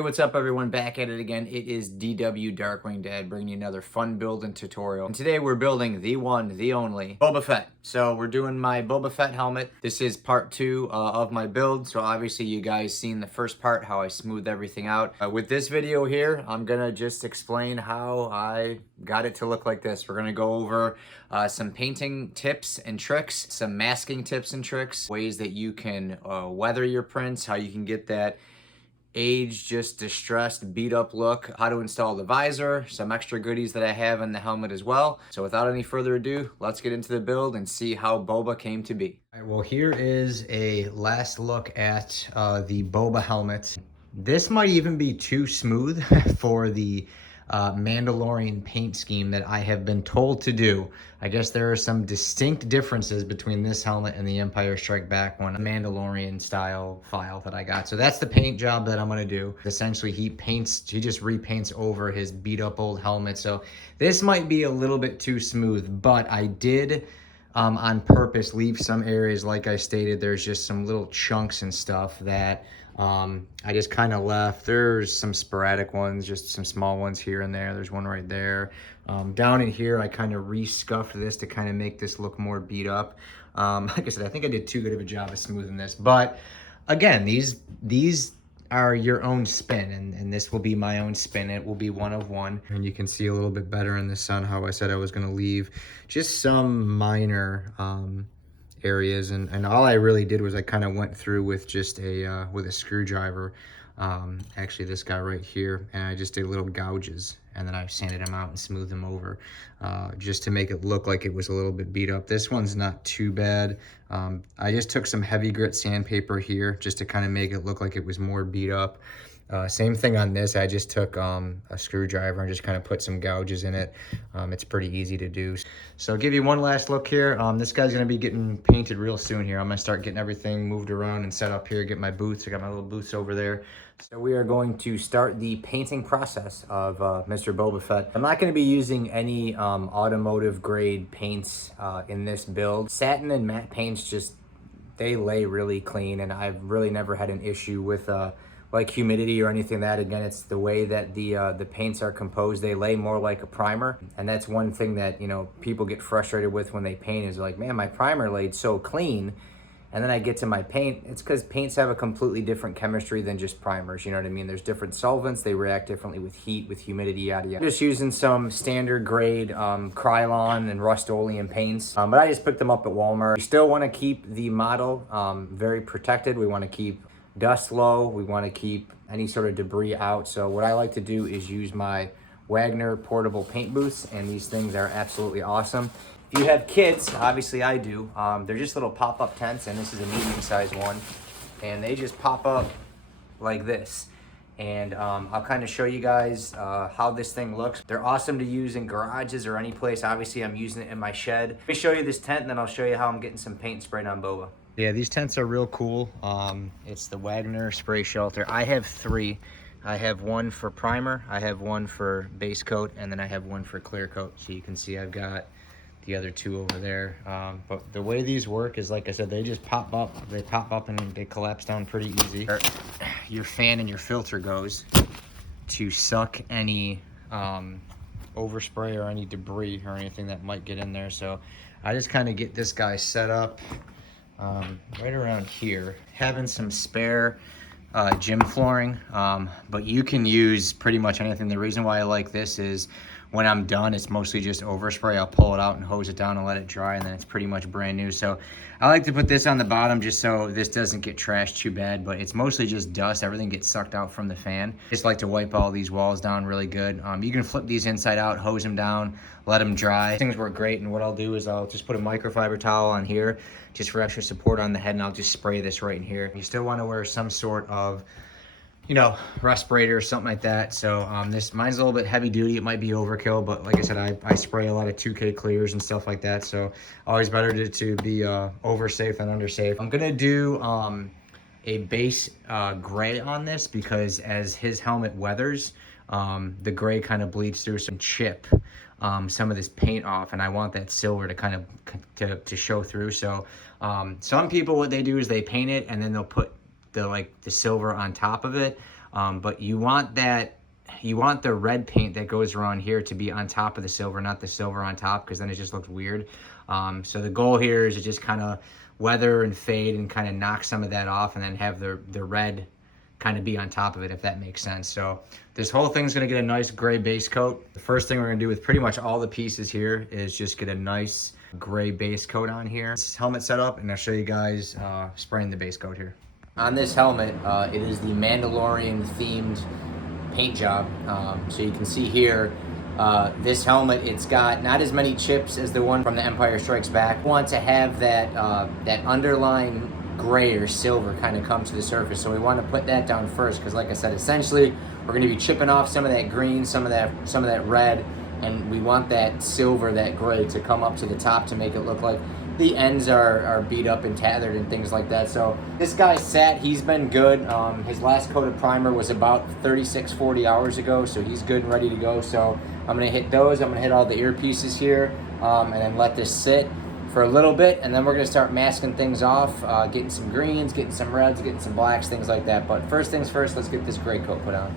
Hey, what's up everyone? Back at it again. It is DW Darkwing Dad bringing you another fun build and tutorial. And today we're building the one, the only, Boba Fett. So we're doing my Boba Fett helmet. This is part 2 of my build. So obviously you guys seen the first part, how I smoothed everything out. With this video here, I'm gonna just explain how I got it to look like this. We're gonna go over some painting tips and tricks, some masking tips and tricks, ways that you can weather your prints, how you can get that aged, just distressed, beat up look, how to install the visor, some extra goodies that I have in the helmet as well. So without any further ado, let's get into the build and see how Boba came to be. All right, well, here is a last look at the Boba helmet. This might even be too smooth for the Mandalorian paint scheme that I have been told to do. I guess there are some distinct differences between this helmet and the Empire Strike Back one, Mandalorian style file that I got. So that's the paint job that I'm gonna do. Essentially, he just repaints over his beat up old helmet. So this might be a little bit too smooth, but I did on purpose leave some areas, like I stated, there's just some little chunks and stuff that I just kind of left. There's some sporadic ones, just some small ones here and there. There's one right there. Down in here, I kind of re-scuffed this to kind of make this look more beat up. Like I said, I think I did too good of a job of smoothing this. But again, these are your own spin, and this will be my own spin. It will be one of one. And you can see a little bit better in the sun how I said I was going to leave just some minor areas, and all I really did was I kind of went through with just a screwdriver, actually this guy right here, and I just did little gouges, and then I sanded them out and smoothed them over just to make it look like it was a little bit beat up. This one's not too bad. I just took some heavy grit sandpaper here just to kind of make it look like it was more beat up. Same thing on this. I just took a screwdriver and just kind of put some gouges in it. It's pretty easy to do. So I'll give you one last look here. This guy's going to be getting painted real soon here. I'm going to start getting everything moved around and set up here, get my boots. I got my little boots over there. So we are going to start the painting process of Mr. Boba Fett. I'm not going to be using any automotive grade paints in this build. Satin and matte paints just, they lay really clean, and I've really never had an issue with like humidity or anything. That again, it's the way that the paints are composed. They lay more like a primer, and that's one thing that, you know, people get frustrated with when they paint, is like, man, my primer laid so clean, and then I get to my paint. It's because paints have a completely different chemistry than just primers, you know what I mean? There's different solvents, they react differently with heat, with humidity, yada yada. I'm just using some standard grade Krylon and Rust-Oleum paints, but I just picked them up at Walmart. We still want to keep the model very protected. We want to keep dust low, we want to keep any sort of debris out. So what I like to do is use my Wagner portable paint booths, and these things are absolutely awesome. If you have kids, obviously I do, they're just little pop-up tents, and this is a medium-sized one, and they just pop up like this. And I'll kind of show you guys how this thing looks. They're awesome to use in garages or any place. Obviously I'm using it in my shed. Let me show you this tent, and then I'll show you how I'm getting some paint sprayed on Boba. Yeah, these tents are real cool. It's the Wagner spray shelter. I have 3. I have one for primer, I have one for base coat, and then I have one for clear coat. So you can see I've got the other 2 over there. But the way these work is, like I said, they just pop up. They pop up and they collapse down pretty easy. Your fan and your filter goes to suck any overspray or any debris or anything that might get in there. So I just kind of get this guy set up right around here, having some spare gym flooring, but you can use pretty much anything. The reason why I like this is when I'm done, it's mostly just overspray. I'll pull it out and hose it down and let it dry, and then it's pretty much brand new. So I like to put this on the bottom just so this doesn't get trashed too bad, but it's mostly just dust. Everything gets sucked out from the fan. Just like to wipe all these walls down really good. You can flip these inside out, hose them down, let them dry. Things work great, and what I'll do is I'll just put a microfiber towel on here just for extra support on the head, and I'll just spray this right in here. You still want to wear some sort of, you know, respirator or something like that. So mine's a little bit heavy duty. It might be overkill, but like I said, I spray a lot of 2K clears and stuff like that. So always better to be over safe than under safe. I'm gonna do a base gray on this, because as his helmet weathers, the gray kind of bleeds through some chip some of this paint off, and I want that silver to kind of to show through. So some people, what they do is they paint it and then they'll put the silver on top of it. But you want the red paint that goes around here to be on top of the silver, not the silver on top, because then it just looks weird. So the goal here is to just kind of weather and fade and kind of knock some of that off, and then have the red kind of be on top of it, if that makes sense. So this whole thing's gonna get a nice gray base coat. The first thing we're gonna do with pretty much all the pieces here is just get a nice gray base coat on here. This helmet setup, and I'll show you guys spraying the base coat here. On this helmet, it is the Mandalorian themed paint job. So you can see here, this helmet, it's got not as many chips as the one from the Empire Strikes Back. I want to have that that underlying gray or silver kind of come to the surface, so we want to put that down first, because like I said, essentially we're going to be chipping off some of that green, some of that red, and we want that silver, that gray, to come up to the top to make it look like the ends are beat up and tethered and things like that. So this guy's sat, he's been good. His last coat of primer was about 36-40 hours ago, so he's good and ready to go. So I'm gonna hit those, I'm gonna hit all the earpieces here, and then let this sit for a little bit, and then we're gonna start masking things off, getting some greens, getting some reds, getting some blacks, things like that. But first things first, let's get this gray coat put on.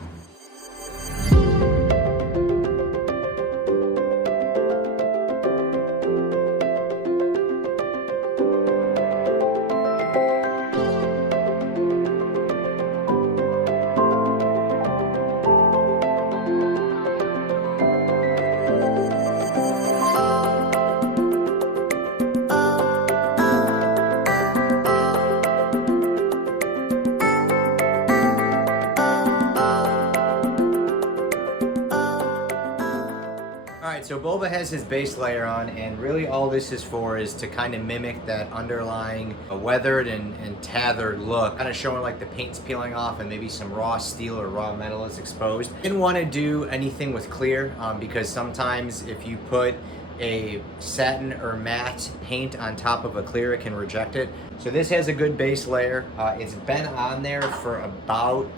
Alright, so Boba has his base layer on, and really all this is for is to kind of mimic that underlying weathered and tethered look, kind of showing like the paint's peeling off and maybe some raw steel or raw metal is exposed. Didn't want to do anything with clear, because sometimes if you put a satin or matte paint on top of a clear, it can reject it. So this has a good base layer. It's been on there for about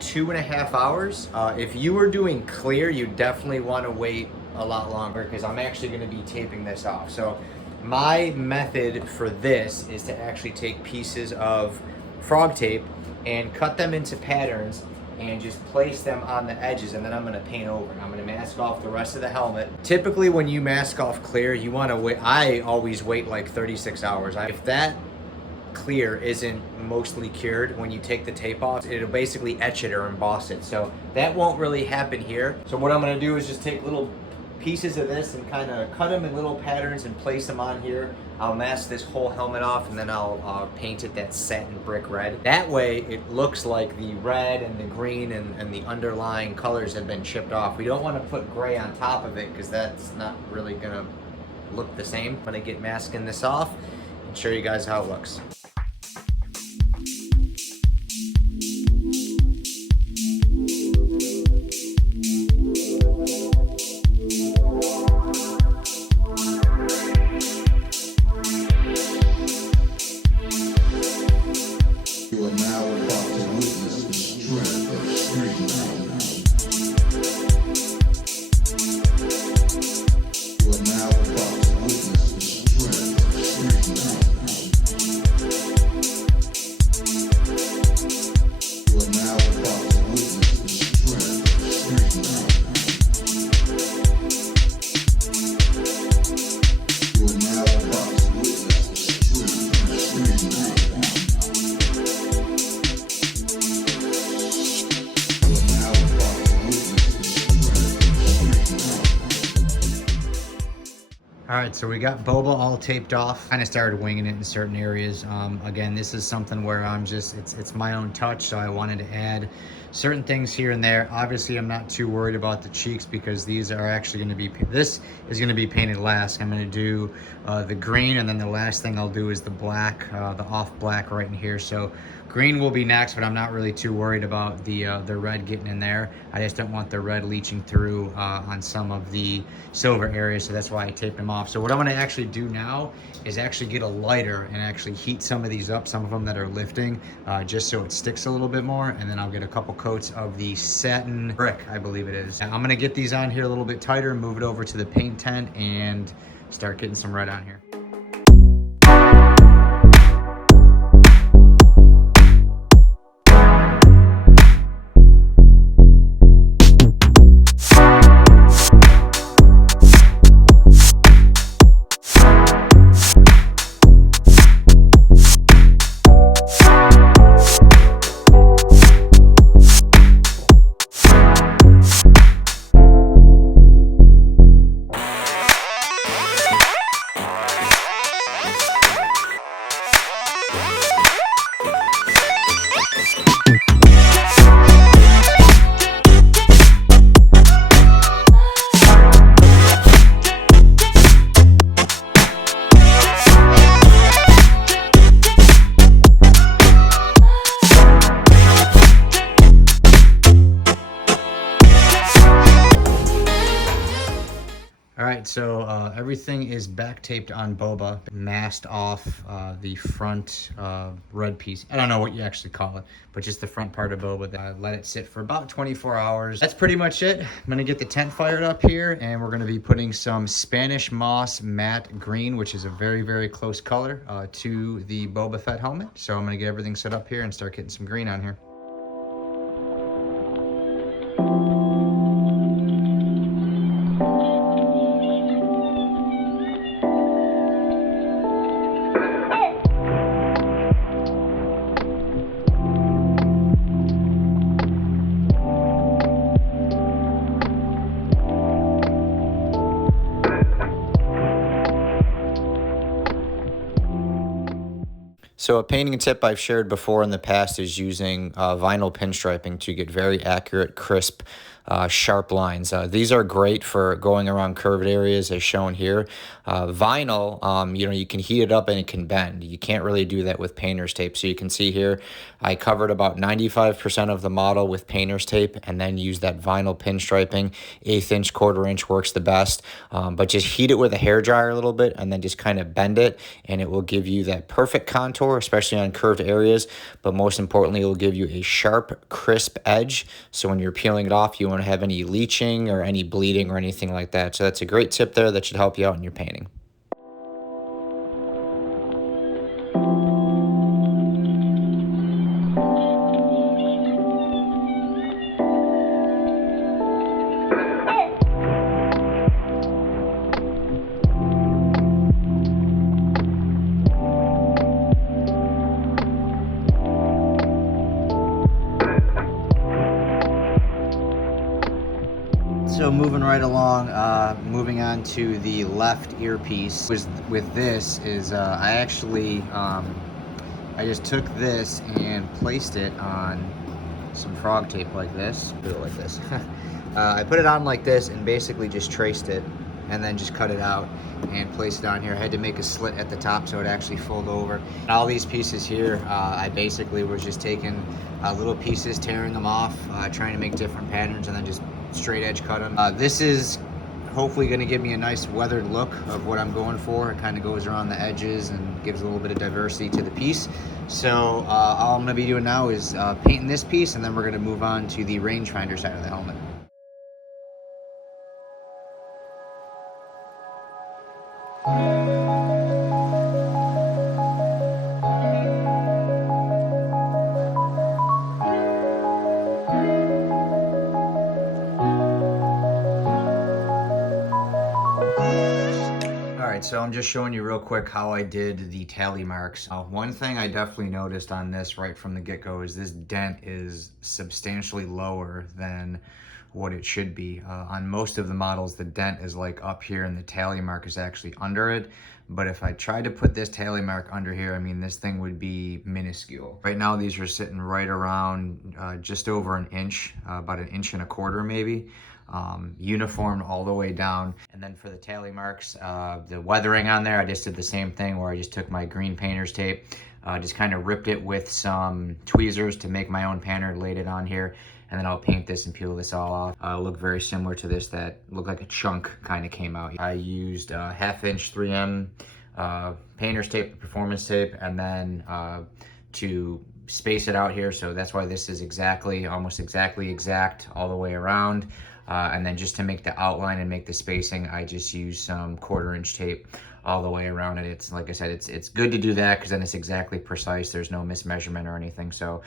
2.5 hours. If you were doing clear, you definitely want to wait a lot longer, because I'm actually going to be taping this off. So my method for this is to actually take pieces of frog tape and cut them into patterns and just place them on the edges, and then I'm going to paint over, and I'm going to mask off the rest of the helmet. Typically when you mask off clear, you want to wait. I always wait like 36 hours. If that clear isn't mostly cured, when you take the tape off, it'll basically etch it or emboss it. So that won't really happen here. So what I'm going to do is just take little pieces of this and kind of cut them in little patterns and place them on here. I'll mask this whole helmet off, and then I'll paint it that satin brick red. That way it looks like the red and the green and the underlying colors have been chipped off. We don't want to put gray on top of it, because that's not really gonna look the same. I'm gonna get masking this off and show you guys how it looks. All right, so we got Boba all taped off. Kind of started winging it in certain areas. Again, this is something where I'm just, it's my own touch, so I wanted to add certain things here and there. Obviously, I'm not too worried about the cheeks, because these are actually going to be, this is going to be painted last. I'm going to do the green, and then the last thing I'll do is the black, the off black right in here. So green will be next, but I'm not really too worried about the red getting in there. I just don't want the red leaching through on some of the silver areas, so that's why I taped them off. So what I'm gonna actually do now is actually get a lighter and actually heat some of these up, some of them that are lifting, just so it sticks a little bit more, and then I'll get a couple coats of the satin brick, I believe it is. Now, I'm gonna get these on here a little bit tighter, move it over to the paint tent, and start getting some red on here. right, so everything is back taped on Boba, masked off the front red piece. I don't know what you actually call it, but just the front part of Boba. Let it sit for about 24 hours. That's pretty much it. I'm gonna get the tent fired up here, and we're gonna be putting some Spanish moss matte green, which is a very, very close color to the Boba Fett helmet. So I'm gonna get everything set up here and start getting some green on here. So a painting tip I've shared before in the past is using vinyl pinstriping to get very accurate, crisp, sharp lines. These are great for going around curved areas as shown here. Vinyl, you can heat it up and it can bend. You can't really do that with painter's tape. So you can see here, I covered about 95% of the model with painter's tape and then use that vinyl pinstriping. 1/8 inch, 1/4 inch works the best. But just heat it with a hairdryer a little bit and then just kind of bend it, and it will give you that perfect contour, especially on curved areas. But most importantly, it will give you a sharp, crisp edge. So when you're peeling it off, you won't have any leaching or any bleeding or anything like that. So that's a great tip there that should help you out in your painting. So moving right along, moving on to the left earpiece. With this is I actually I just took this and placed it on some frog tape like this. Do it like this. I put it on like this and basically just traced it, and then just cut it out and placed it on here. I had to make a slit at the top so it actually fold over. And all these pieces here, I basically was just taking little pieces, tearing them off, trying to make different patterns, and then just straight edge cut them. This is hopefully going to give me a nice weathered look of what I'm going for. It kind of goes around the edges and gives a little bit of diversity to the piece. So all I'm going to be doing now is painting this piece, and then we're going to move on to the rangefinder side of the helmet. So I'm just showing you real quick how I did the tally marks. One thing I definitely noticed on this right from the get-go is this dent is substantially lower than what it should be. On most of the models, the dent is like up here and the tally mark is actually under it. But if I tried to put this tally mark under here, I mean, this thing would be minuscule. Right now, these are sitting right around just over an inch, about 1.25 inches maybe. Uniformed all the way down. And then for the tally marks, the weathering on there, I just did the same thing where I just took my green painter's tape, just kind of ripped it with some tweezers to make my own pattern, laid it on here, and then I'll paint this and peel this all off. It'll look very similar to this that looked like a chunk kind of came out. I used 1/2 inch 3M painter's tape, performance tape, and then to space it out here. So that's why this is almost exactly exact all the way around. And then just to make the outline and make the spacing, I just use some 1/4 inch tape all the way around it. It's like I said, it's good to do that because then it's exactly precise. There's no mismeasurement or anything. So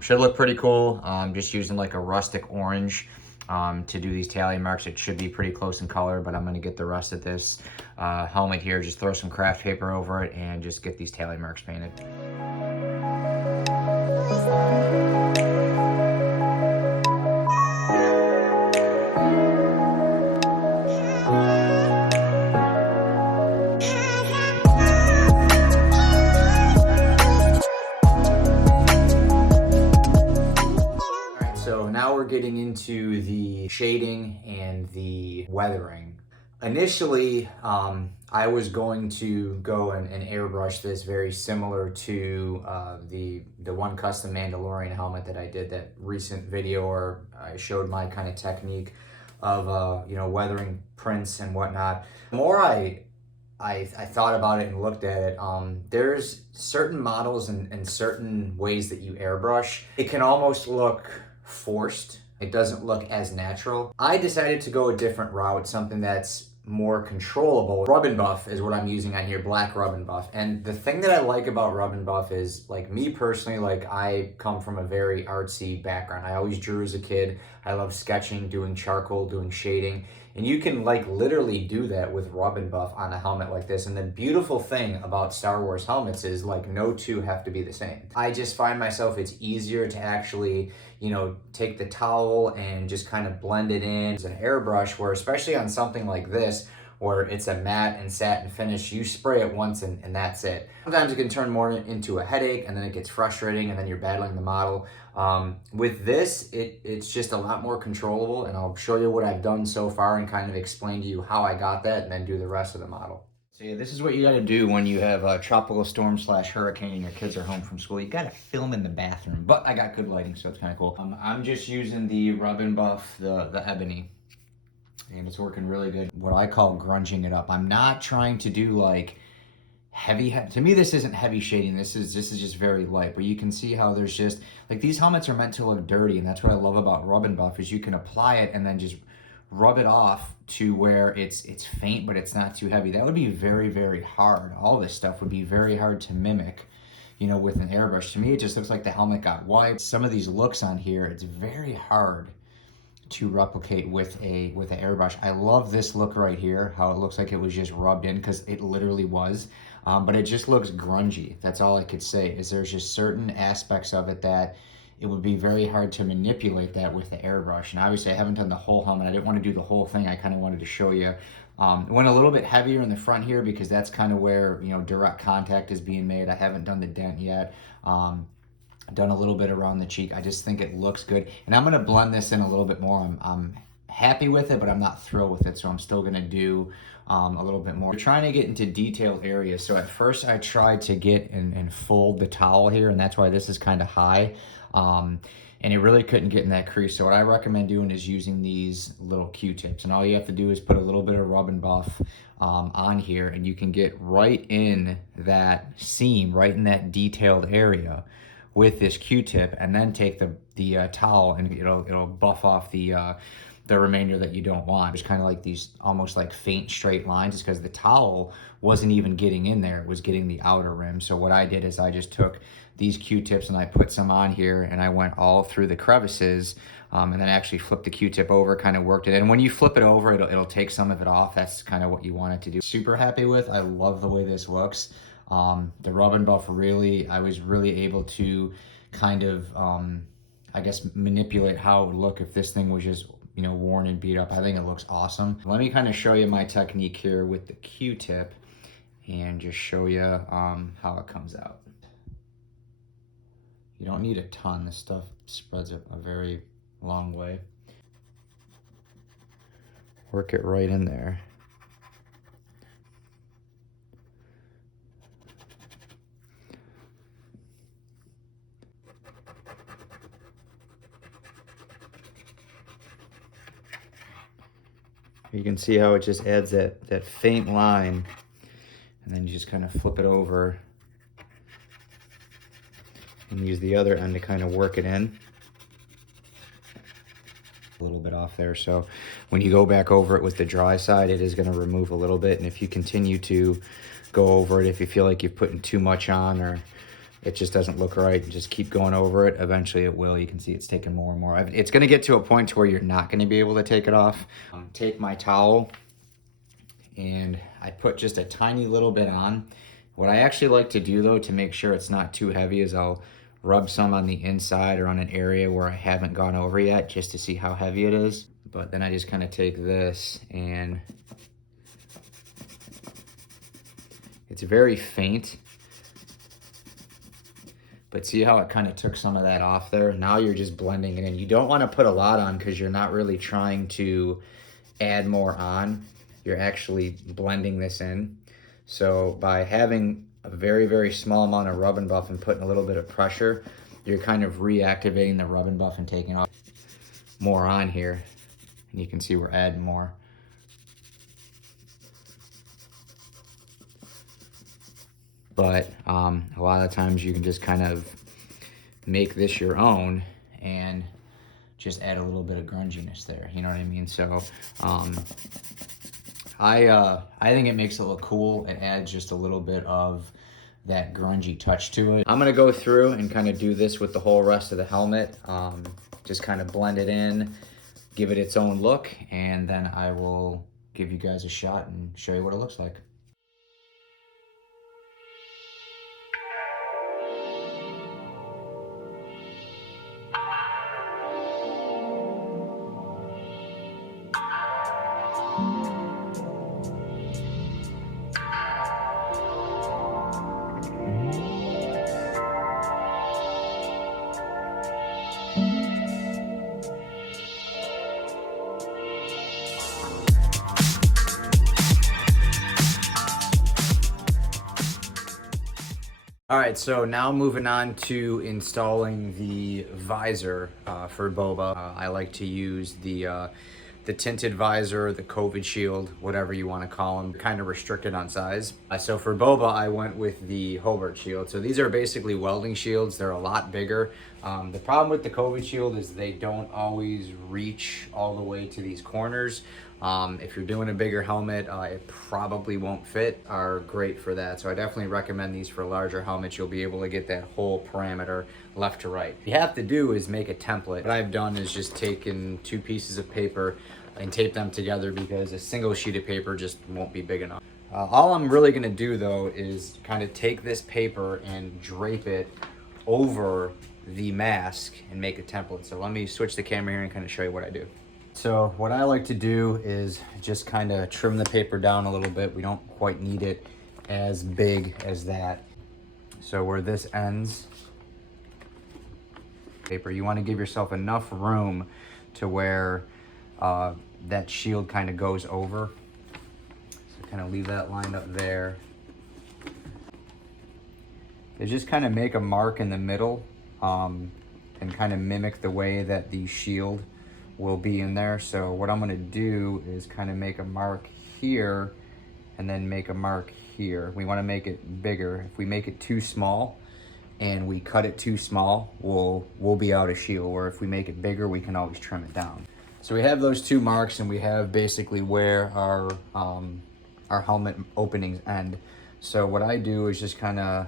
should look pretty cool. Just using like a rustic orange to do these tally marks. It should be pretty close in color, but I'm going to get the rest of this helmet here, just throw some craft paper over it and just get these tally marks painted. Now we're getting into the shading and the weathering. Initially, I was going to go and airbrush this very similar to the one custom Mandalorian helmet that I did that recent video where I showed my kind of technique. of you know, weathering prints and whatnot. The more I thought about it and looked at it, there's certain models and certain ways that you airbrush. It can almost look forced. It doesn't look as natural. I decided to go a different route, something that's more controllable. Rub and buff is what I'm using on here, black rub and buff. And the thing that I like about rub and buff is, like, me personally, like, I come from a very artsy background. I always drew as a kid. I love sketching, doing charcoal, doing shading. And you can, like, literally do that with rub and buff on a helmet like this. And the beautiful thing about Star Wars helmets is, like, no two have to be the same. I just find myself, it's easier to actually, you know, take the towel and just kind of blend it in. It's an airbrush, where especially on something like this, where it's a matte and satin finish, you spray it once and that's it. Sometimes it can turn more into a headache, and then it gets frustrating, and then you're battling the model. With this, it's just a lot more controllable, and I'll show you what I've done so far and kind of explain to you how I got that, and then do the rest of the model. So yeah, this is what you gotta do when you have a tropical storm / hurricane and your kids are home from school. You gotta film in the bathroom, but I got good lighting, so it's kind of cool. I'm just using the rub and buff, the ebony, and it's working really good. What I call grunging it up. I'm not trying to do like heavy, to me this isn't heavy shading. This is just very light, but you can see how there's just, like, these helmets are meant to look dirty, and that's what I love about rub and buff, is you can apply it and then just rub it off to where it's faint, but it's not too heavy. That would be very, very hard. All this stuff would be very hard to mimic, you know, with an airbrush. To me, it just looks like the helmet got wiped. Some of these looks on here, it's very hard to replicate with a airbrush. I love this look right here, how it looks like it was just rubbed in, because it literally was. But it just looks grungy. That's all I could say, is there's just certain aspects of it that it would be very hard to manipulate that with the airbrush. And obviously I haven't done the whole helmet. I didn't want to do the whole thing. I kind of wanted to show you. Went a little bit heavier in the front here, because that's kind of where, you know, direct contact is being made. I haven't done the dent yet. Done a little bit around the cheek. I just think it looks good. And I'm gonna blend this in a little bit more. I'm happy with it, but I'm not thrilled with it, so I'm still gonna do a little bit more. We're trying to get into detailed areas. So at first I tried to get and fold the towel here, and that's why this is kind of high. And it really couldn't get in that crease. So what I recommend doing is using these little Q-tips. And all you have to do is put a little bit of rub and buff on here, and you can get right in that seam, right in that detailed area with this Q-tip, and then take the towel, and it'll buff off the remainder that you don't want. It's kind of like these almost like faint straight lines. It's because the towel wasn't even getting in there, it was getting the outer rim. So what I did is I just took these Q-tips and I put some on here, and I went all through the crevices, and then actually flipped the Q-tip over, kind of worked it. And when you flip it over, it'll take some of it off. That's kind of what you want it to do. Super happy with. I love the way this looks. The rub and buff, really, I was really able to kind of, I guess, manipulate how it would look if this thing was just, you know, worn and beat up. I think it looks awesome. Let me kind of show you my technique here with the Q-tip, and just show you how it comes out. You don't need a ton. This stuff spreads a very long way. Work it right in there. You can see how it just adds that faint line, and then you just kind of flip it over and use the other end to kind of work it in. A little bit off there, so when you go back over it with the dry side, it is going to remove a little bit. And if you continue to go over it, if you feel like you're putting too much on, or it just doesn't look right, and just keep going over it, eventually it will. You can see it's taking more and more. It's going to get to a point to where you're not going to be able to take it off. Take my towel, and I put just a tiny little bit on. What I actually like to do, though, to make sure it's not too heavy, is I'll rub some on the inside or on an area where I haven't gone over yet, just to see how heavy it is. But then I just kind of take this, and it's very faint. But see how it kind of took some of that off there? Now you're just blending it in. You don't want to put a lot on, because you're not really trying to add more on. You're actually blending this in. So by having a very, very small amount of rub and buff and putting a little bit of pressure, you're kind of reactivating the rub and buff and taking off more on here. And you can see we're adding more. But a lot of times you can just kind of make this your own and just add a little bit of grunginess there, you know what I mean? So I think it makes it look cool. It adds just a little bit of that grungy touch to it. I'm gonna go through and kind of do this with the whole rest of the helmet. Just kind of blend it in, give it its own look, and then I will give you guys a shot and show you what it looks like. All right, so now moving on to installing the visor for Boba. I like to use the tinted visor, the COVID shield, whatever you want to call them, kind of restricted on size. So for Boba, I went with the hobart shield. So these are basically welding shields. They're a lot bigger. The problem with the COVID shield is they don't always reach all the way to these corners. If you're doing a bigger helmet, it probably won't fit, are great for that. So I definitely recommend these for larger helmets. You'll be able to get that whole parameter left to right. What you have to do is make a template. What I've done is just taken 2 pieces of paper and tape them together because a single sheet of paper just won't be big enough. All I'm really gonna do though is kind of take this paper and drape it over the mask and make a template. So let me switch the camera here and kind of show you what I do. So what I like to do is just kind of trim the paper down a little bit. We don't quite need it as big as that. So where this ends, paper, you want to give yourself enough room to where that shield kind of goes over. So kind of leave that lined up there. And just kind of make a mark in the middle and kind of mimic the way that the shield will be in there. So what I'm going to do is kind of make a mark here and then make a mark here. We want to make it bigger. If we make it too small and we cut it too small, we'll be out of shield. Or if we make it bigger, we can always trim it down. So we have those 2 marks and we have basically where our helmet openings end. So what I do is just kind of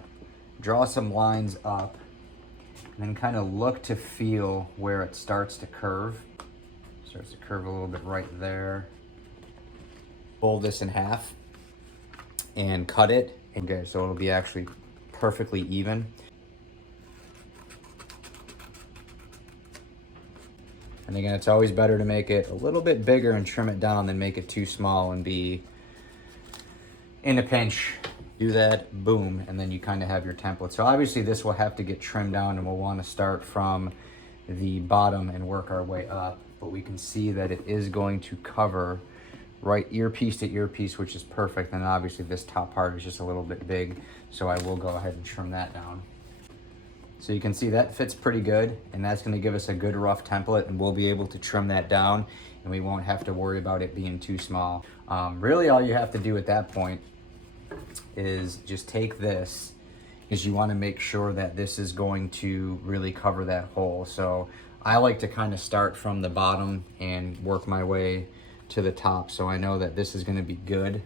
draw some lines up and then kind of look to feel where it starts to curve. Starts to curve a little bit right there. Fold this in half and cut it. Okay, so it'll be actually perfectly even. And again, it's always better to make it a little bit bigger and trim it down than make it too small and be in a pinch. Do that, boom, and then you kind of have your template. So obviously this will have to get trimmed down and we'll want to start from the bottom and work our way up. But we can see that it is going to cover right earpiece to earpiece, which is perfect. And obviously this top part is just a little bit big, so I will go ahead and trim that down. So you can see that fits pretty good, and that's going to give us a good rough template, and we'll be able to trim that down and we won't have to worry about it being too small. Really all you have to do at that point is just take this, because you want to make sure that this is going to really cover that hole. So I like to kind of start from the bottom and work my way to the top. So I know that this is going to be good.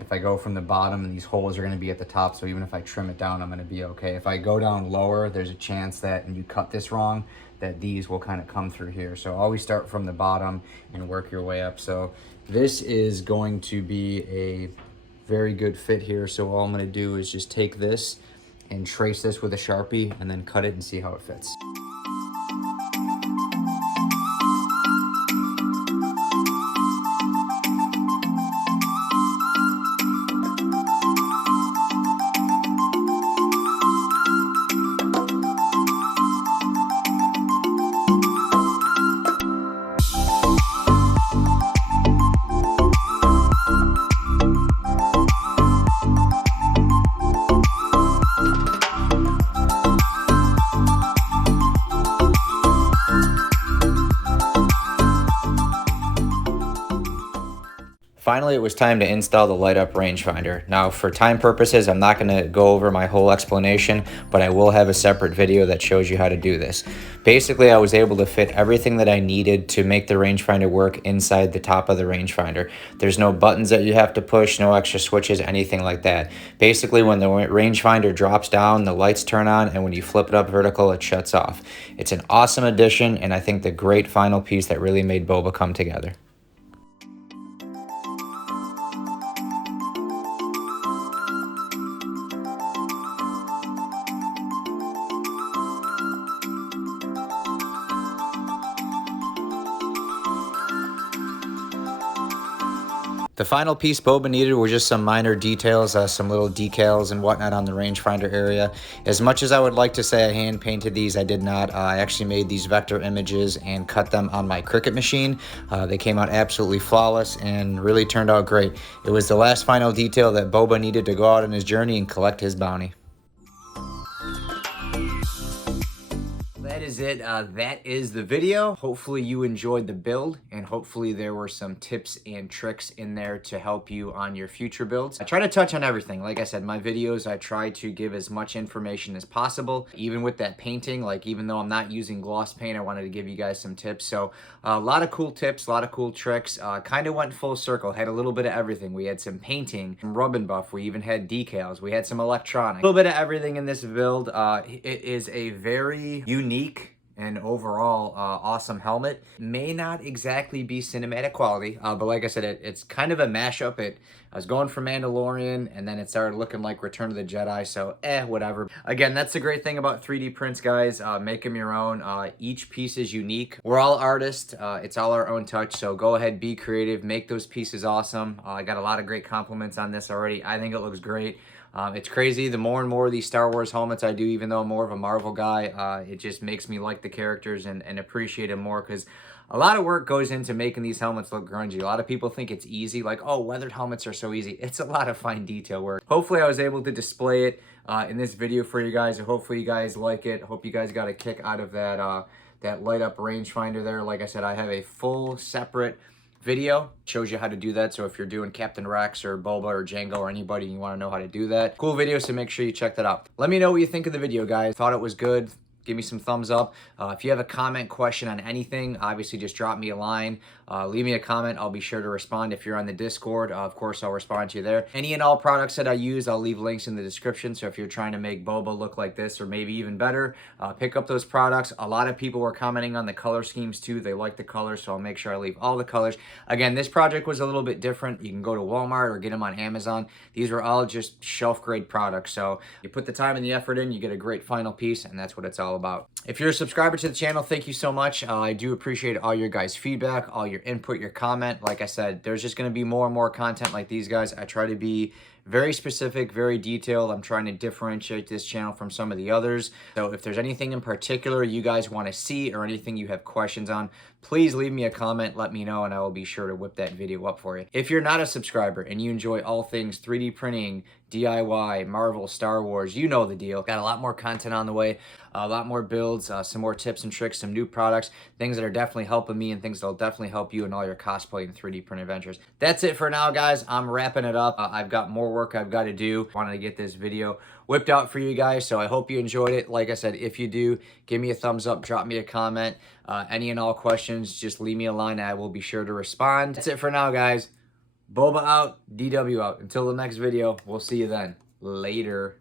If I go from the bottom, and these holes are going to be at the top, so even if I trim it down, I'm going to be okay. If I go down lower, there's a chance that, and you cut this wrong, that these will kind of come through here. So always start from the bottom and work your way up. So this is going to be a very good fit here. So all I'm going to do is just take this and trace this with a Sharpie and then cut it and see how it fits. Finally, it was time to install the light up rangefinder. Now, for time purposes, I'm not going to go over my whole explanation, but I will have a separate video that shows you how to do this. Basically, I was able to fit everything that I needed to make the rangefinder work inside the top of the rangefinder. There's no buttons that you have to push, no extra switches, anything like that. Basically, when the rangefinder drops down, the lights turn on, and when you flip it up vertical, it shuts off. It's an awesome addition, and I think the great final piece that really made Boba come together. The final piece Boba needed were just some minor details, some little decals and whatnot on the rangefinder area. As much as I would like to say I hand painted these, I did not. I actually made these vector images and cut them on my Cricut machine. They came out absolutely flawless and really turned out great. It was the last final detail that Boba needed to go out on his journey and collect his bounty. That is it. That is the video. Hopefully you enjoyed the build, and hopefully there were some tips and tricks in there to help you on your future builds. I try to touch on everything. Like I said, my videos, I try to give as much information as possible. Even with that painting, like even though I'm not using gloss paint, I wanted to give you guys some tips. So a lot of cool tips, a lot of cool tricks. Kind of went full circle. Had a little bit of everything. We had some painting, some rub and buff. We even had decals. We had some electronics. A little bit of everything in this build. It is a very unique and overall awesome helmet. May not exactly be cinematic quality, but like I said, it's kind of a mashup. I was going for Mandalorian, and then it started looking like Return of the Jedi, so whatever. Again, that's the great thing about 3D prints, guys. Make them your own. Each piece is unique. We're all artists. It's all our own touch, so go ahead, be creative, make those pieces awesome. I got a lot of great compliments on this already. I think it looks great. It's crazy. The more and more of these Star Wars helmets I do, even though I'm more of a Marvel guy, it just makes me like the characters and appreciate them more, because a lot of work goes into making these helmets look grungy. A lot of people think it's easy, like, oh, weathered helmets are so easy. It's a lot of fine detail work. Hopefully I was able to display it in this video for you guys, and hopefully you guys like it. Hope you guys got a kick out of that light up rangefinder there. Like I said, I have a full separate video shows you how to do that. So if you're doing Captain Rex or Boba or Django or anybody, and you want to know how to do that, cool video, so make sure you check that out. Let me know what you think of the video, guys. Thought it was good? Give me some thumbs up. If you have a comment, question on anything, obviously just drop me a line. Leave me a comment. I'll be sure to respond. If you're on the Discord, of course, I'll respond to you there. Any and all products that I use, I'll leave links in the description. So if you're trying to make Boba look like this or maybe even better, pick up those products. A lot of people were commenting on the color schemes too. They like the colors, so I'll make sure I leave all the colors. Again, this project was a little bit different. You can go to Walmart or get them on Amazon. These were all just shelf grade products. So you put the time and the effort in, you get a great final piece, and that's what it's all about. If you're a subscriber to the channel, thank you so much. I do appreciate all your guys' feedback, all your input, your comment. Like I said, there's just going to be more and more content like these guys. I try to be very specific, very detailed. I'm trying to differentiate this channel from some of the others. So if there's anything in particular you guys want to see or anything you have questions on, please leave me a comment, let me know, and I will be sure to whip that video up for you. If you're not a subscriber and you enjoy all things 3D printing, DIY, Marvel, Star Wars, you know the deal. Got a lot more content on the way, a lot more builds, some more tips and tricks, some new products, things that are definitely helping me and things that will definitely help you in all your cosplay and 3D print adventures. That's it for now, guys. I'm wrapping it up. I've got more work I've got to do. Wanted to get this video whipped out for you guys, so I hope you enjoyed it. Like I said, if you do, give me a thumbs up, drop me a comment. Any and all questions, just leave me a line and I will be sure to respond. That's it for now, guys. Boba out, DW out. Until the next video, we'll see you then. Later.